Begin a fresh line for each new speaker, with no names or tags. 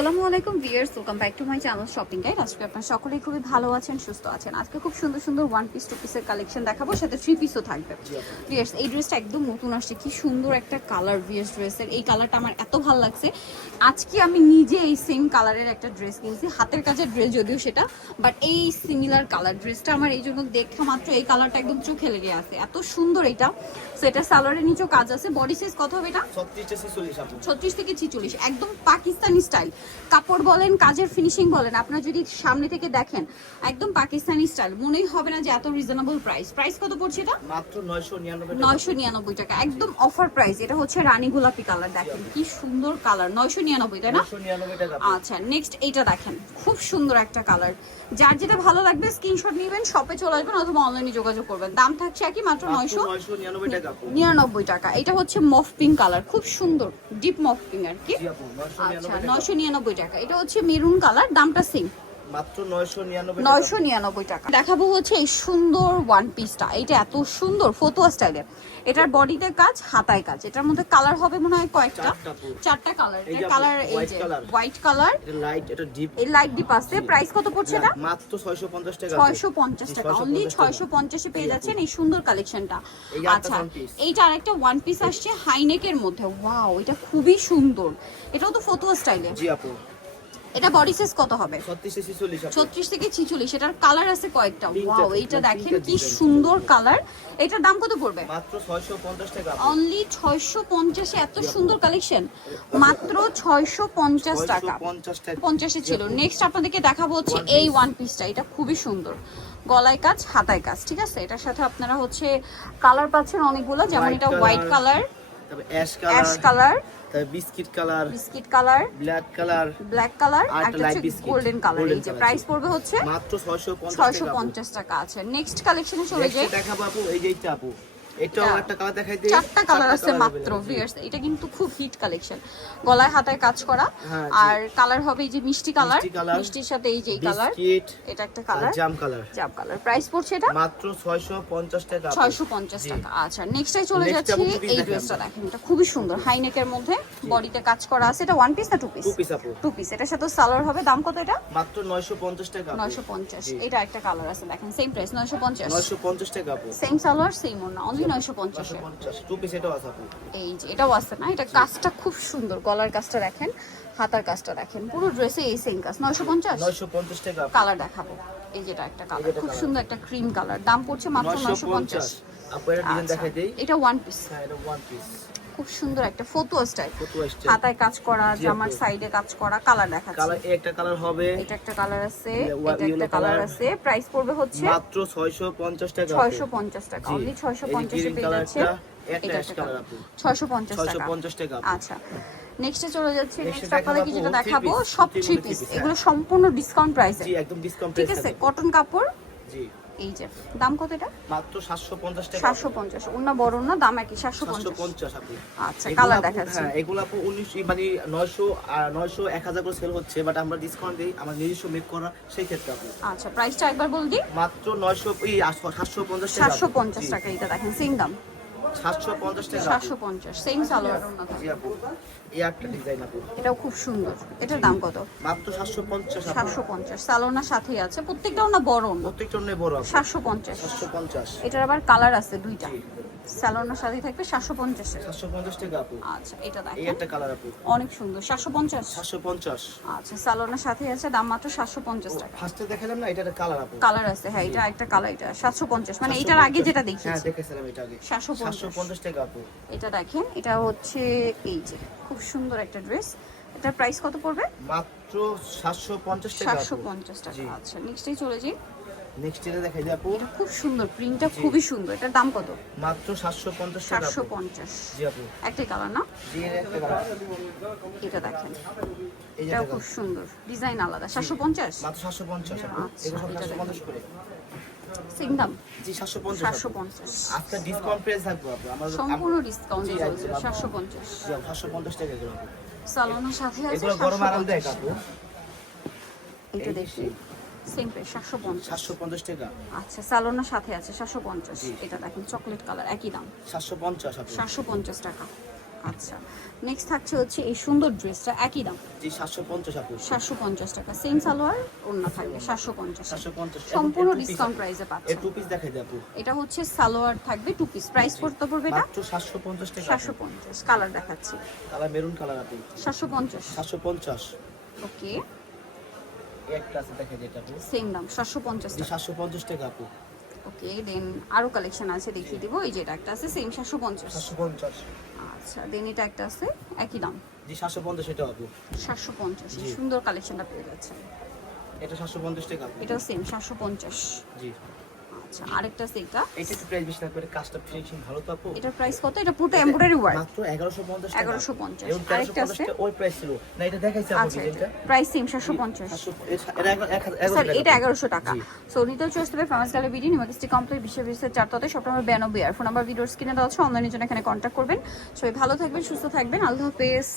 আসসালামু আলাইকুম viewers welcome back to my channel shopping guide আজকে আপনারা সকলেই খুবই ভালো আছেন সুস্থ আছেন। আজকে খুব সুন্দর সুন্দর ওয়ান পিস টু পিসের কালেকশন দেখাবো সাথে থ্রি পিসও থাকবে। ভিয়ার্স এই ড্রেসটা একদম নতুন আসছে কি সুন্দর একটা কালার ভিয়ার্স ড্রেসের এই কালারটা আমার এত ভালো লাগছে। আজকে আমি নিজে এই সেম কালারের একটা ড্রেস কিনছি হাতের কাজের ড্রেস যদিও সেটা বাট এই সিমিলার কালার ড্রেসটা আমার এই জন্য দেখা মাত্র এই কালারটা একদম চোখে লেগে আছে। এত সুন্দর এটা। সো এটা সালোয়ারের নিচেও কাজ আছে। বডি সাইজ কত হবে এটা? ছত্রিশ থেকে ছিচল্লিশ একদম পাকিস্তানি স্টাইল কাপড় বলেন কাজের ফিনিশিং বলেন আপনারা যদি সামনে থেকে দেখেন একদম পাকিস্তানি স্টাইল মনেই হবে না যে এত রিজনেবল প্রাইস প্রাইস কত পড়ছে এটা?
মাত্র নয়শো নিরানব্বই
নয়শো নিরানব্বই টাকা একদম অফার প্রাইস এটা হচ্ছে রানী গোলাপি কালার দেখেন কি সুন্দর কালার নয়শো নিরানব্বই তাই না?
নয়শো নিরানব্বই টাকা
আচ্ছা নেক্সট এটা দেখেন খুব সুন্দর একটা কালার যার যেটা ভালো লাগবে স্ক্রিনশট নেবেন শপে চলে আসবেন অথবা অনলাইনে যোগাযোগ করবেন। দাম থাকছে একই মাত্র
মাত্র
নয়শো
নয়শো নিরানব্বই টাকা আপু
নিরানব্বই টাকা। এটা হচ্ছে মফ পিঙ্ক কালার খুব সুন্দর ডিপ মফ পিঙ্ক আর কি। আচ্ছা
নিরানব্বই টাকা।
এটা হচ্ছে মেরুন কালার দামটা সেম
মাত্র টাকা।
দেখাবো হচ্ছে এই সুন্দর ওয়ান পিসটা এটা এত সুন্দর ফতুয়া স্টাইলের। এটার বডিতে কাজ হাতায় কাজ। এটার মধ্যে কালার হবে মনে হয় কয়েকটা।
চারটা
কালার
যে
কালার এই যে হোয়াইট কালার
এটা লাইট এটা ডিপ
এই লাইট ডিপ আছে। প্রাইস কত পড়ছে এটা?
মাত্র ছয়শো পঞ্চাশ টাকা আপু।
ছয়শো পঞ্চাশ
জি,
টাকা অনলি
টাকা।
ছয়শো পঞ্চাশে পেয়ে যাচ্ছেন এই সুন্দর কালেকশনটা আচ্ছা এইটা আরেকটা ওয়ান পিস আসছে হাইনেকের মধ্যে। ওয়াও এটা খুবই সুন্দর। এটাও তো ফতুয়া স্টাইলে।
জি আপু।
এটা বডি সাইজ কত হবে?
ছত্রিশে ছেচল্লিশ আপু
ছত্রিশ থেকে ছিচল্লিশ এটার কালার আছে কয়েকটা। ওয়াও এইটা দেখেন কি সুন্দর কালার এটার দাম কত পড়বে?
মাত্র ছয়শো পঞ্চাশ টাকা।
অনলি ছয়শো পঞ্চাশে এত সুন্দর কালেকশন মাত্র ছয়শো পঞ্চাশ
ছয়শো
টাকা
পঞ্চাশ টাকা।
পঞ্চাশে ছিল। নেক্সট আপনাদেরকে দেখাবো হচ্ছে এই ওয়ান পিসটা এটা খুবই সুন্দর। গলায় কাজ হাতায় কাজ ঠিক আছে? এটার সাথে আপনারা হচ্ছে কালার পাচ্ছেন অনেকগুলো যেমন এটা হোয়াইট কালার
তারপর অ্যাশ
অ্যাশ
কালার
কালার
তারপর biscuit colour
biscuit colour
black colour
black colour
আর একটা
গোল্ডেন কালার এই যে প্রাইস পড়বে হচ্ছে
মাত্র ছয়শো পঞ্চাশ
ছয়শো
টাকা
আছে। নেক্সট কালেকশনে চলে যাই
দেখাবো আপু এই যে এইটা আপু। এটাও একটা কালার দেখাই দিই।
চারটা কালার আছে মাত্র ভিউয়ার্স এটা কিন্তু খুব হিট কালেকশন গলায় হাতায় কাজ করা। আর কালার হবে এই যে মিষ্টি কালার মিষ্টির সাথে এই যে কালার এটা একটা কালার
জাম কালার
জাম কালার প্রাইস পড়ছে এটা?
মাত্র 650 টাকা আপু।
ছয়শো পঞ্চাশ
জি।
টাকা। আচ্ছা নেক্সটে চলে যাচ্ছি।
আপু two piece
এই ড্রেসটা দেখেন এটা খুবই সুন্দর। হাইনেকের মধ্যে বডিতে কাজ করা আছে। এটা ওয়ান পিস না টু পিস
আপু।
টু পিস এটার সাথে সালোয়ার হবে। দাম কত এটা?
মাত্র 950 টাকা আপু।
নয়শো পঞ্চাশ। এটা একটা কালার আছে দেখেন। সেম প্রাইস নয়শো পঞ্চাশ।
950 টাকা আপু।
সেম সালোয়ার সেম অনলি নয়শো পঞ্চাশে
950 টু পিস এটাও আছে
এই যে এটাও আছে না? এটা কাজটা খুব সুন্দর। গলার কাজটা দেখেন হাতার কাজটা দেখেন। পুরো ড্রেসে এই সেম কাজ। নয়শো পঞ্চাশ?
950 টাকা।
কালার দেখাবো। এই যেটা একটা কালার খুব সুন্দর একটা ক্রিম কালার দাম পড়ছে মাত্র নয়শো পঞ্চাশ।
950 এটা
ওয়ান পিস
হ্যাঁ এটা ওয়ান পিস
খুব সুন্দর একটা ফতুয়া স্টাইল। হাতায় কাজ করা জামার সাইডে কাজ করা কালার দেখাচ্ছে।
কালার একটা কালার হবে।
এটা একটা কালার আছে এটা একটা কালার আছে। প্রাইস পড়বে হচ্ছে
মাত্র 650 টাকা আপু।
ছয়শো পঞ্চাশ টাকা। অনলি ছয়শো
এই যে
পঞ্চাশে
green
পেয়ে যাচ্ছে। এটা একটা কালার
আপু।
ছয়শো পঞ্চাশ টাকা।
650 টাকা
আচ্ছা। নেক্সটে চলে যাচ্ছে। নেক্সট আপনাদের কি যেটা দেখাবো সব থ্রি পিস এগুলো সম্পূর্ণ ডিসকাউন্ট প্রাইসে
জি একদম ডিসকাউন্ট
ঠিক আছে? কটন কাপড়?
জি।
এই যে দাম কত এটা?
মাত্র 750 টাকা।
সাতশো পঞ্চাশ। অন্য বড় না দাম একই সাতশো পঞ্চাশ।
750 আপনি।
আচ্ছা কালার দেখাচ্ছি।
হ্যাঁ এগুলো আপু 19 মানে 900 আর 900 1000 করে সেল হচ্ছে বাট আমরা ডিসকাউন্ট দেই আমার নিজস্ব মেক করা সেই ক্ষেত্রে আপনি
আচ্ছা প্রাইসটা একবার বল দিই।
মাত্র 900 এই 750 টাকা
সাতশো পঞ্চাশ টাকা এটা দেখেন সিং দাম।
750 টাকা। আপু।
সাতশো পঞ্চাশ সেম সালোয়ার
জি আপু এই একটা ডিজাইন আপু।
এটাও খুব সুন্দর। এটার দাম কত?
মাত্র 750 আপু।
সাতশো পঞ্চাশ সালোনার সাথেই আছে। প্রত্যেকটাও না বড়
প্রত্যেকটা বড় আপু।
সাতশো পঞ্চাশ।
750
এটার আবার কালার আছে দুইটা।
জি।
স্যালোনার সাথে থাকবে সাতশো পঞ্চাশের।
750 টাকা আপু
আচ্ছা এটা
এই একটা কালার আপু।
অনেক সুন্দর। সাতশো পঞ্চাশ।
750
আচ্ছা স্যালোনার সাথে আছে দাম মাত্র সাতশো পঞ্চাশ টাকা।
ফার্স্টে দেখালাম না এটা একটা কালার আপু।
কালার আছে হ্যাঁ এটা একটা কালার এটা সাতশো পঞ্চাশ। মানে এটার আগে যেটা
হ্যাঁ
দেখিয়েছি
দেখেছিলাম এটা আগে।
750
750 টাকা আপু
এটা দেখেন এটা হচ্ছে এই যে খুব সুন্দর একটা ড্রেস এটার প্রাইস কত পড়বে?
মাত্র 750 টাকা
সাতশো
আপু
পঞ্চাশ টাকা আচ্ছা নেক্সটেই চলে যাই।
নেক্সট এটা দেখাই দিই আপু।
খুব সুন্দর প্রিন্টটা খুবই সুন্দর। এটার দাম কত?
মাত্র 750 টাকা
সাতশো
আপু
পঞ্চাশ।
জি আপু।
একটাই কালার না?
জি এর একটা কালার
এটা দেখেন। এটাও খুব সুন্দর। ডিজাইন আলাদা। সাতশো পঞ্চাশ?
মাত্র 750 আপু।
আচ্ছা, এটা
750 করে।
সেম দাম
জি 750
সাতশো
আপু।
পঞ্চাশ।
আজকে ডিসকাউন্ট প্রাইস থাকবে আপু
সম্পূর্ণ ডিসকাউন্টে
জি,
চলছে
একদম।
সাতশো পঞ্চাশ।
জি 750 টাকা এগুলো আপু।
সাথে আছে
এগুলো গরম আরামদায়ক
750
আপু
এটা দেখি সেম প্রাইস সাতশো পঞ্চাশ।
750 টাকা।
আচ্ছা সালোনার সাথে আছে সাতশো পঞ্চাশ। এটা দেখেন চকলেট কালার একই দাম।
750 আপু
সাতশো পঞ্চাশ টাকা। আচ্ছা নেক্সট থাকছে হচ্ছে এই সুন্দর ড্রেসটা একই দাম?
সাতশো পঞ্চাশ
টাকা সেম সালোয়ার অন্য থাকবে সাতশো পঞ্চাশ সম্পূর্ণ ডিসকাউন্ট প্রাইসে
এর
পাচ্ছেন।
টু পিস দেখাই দেয়
এটা হচ্ছে সালোয়ার থাকবে টু পিস প্রাইস করতে পড়বে এটা?
সাতশো পঞ্চাশ
সাতশো পঞ্চাশ কালার দেখাচ্ছি।
কালার মেরুন কালার আপু।
সাতশো পঞ্চাশ।
সাতশো পঞ্চাশ।
ওকে সেম দাম সাতশো পঞ্চাশ
সাতশো পঞ্চাশ টাকা আপু।
ওকে দেন আরও কালেকশন আছে দেখিয়ে দিব। এই যে এটা একটা আছে সেম সাতশো পঞ্চাশ।
সাতশো পঞ্চাশ।
আচ্ছা দেন এটা একটা আছে একই দাম।
জি সাতশো পঞ্চাশ এটা আপু।
সাতশো পঞ্চাশ
জি।
সুন্দর কালেকশনটা পেয়ে যাচ্ছেন।
এটা সাতশো পঞ্চাশ টাকা এটা
এটাও সেম সাতশো পঞ্চাশ।
জি।
আচ্ছা আরেকটা এটা।
এটা একটু প্রাইস বেশি এটা কাজটা ফিনিশিং ভালো
এটার প্রাইস কত? এটা পুরো এমব্রয়ডারি ওয়ার্ক
মাত্র এগারোশো পঞ্চাশ
1150 আরেকটা আছে?
ওই প্রাইস ছিল। না এটা দেখাইছে
প্রাইস সেম সাতশো পঞ্চাশ।
সাতশো এটা এগারো- এক হাজার- এগারোশো
স্যার
টাকা।
এটা টাকা। সো নিতে চলে আসতে হবে ফেমাস গ্যালারি বিডি নিমাকিস্টি কমপ্লিট বিশ্ববিদ্যালয়ের চারটাতে সব নম্বর বিরানব্বই আর ফোন নাম্বার ভিডিওর স্ক্রিনে দেওয়া আছে। অনলাইনের জন্য এখানে কন্ট্যাক্ট করবেন। সবাই ভালো থাকবেন সুস্থ থাকবেন। আল্লাহ হাফেজ।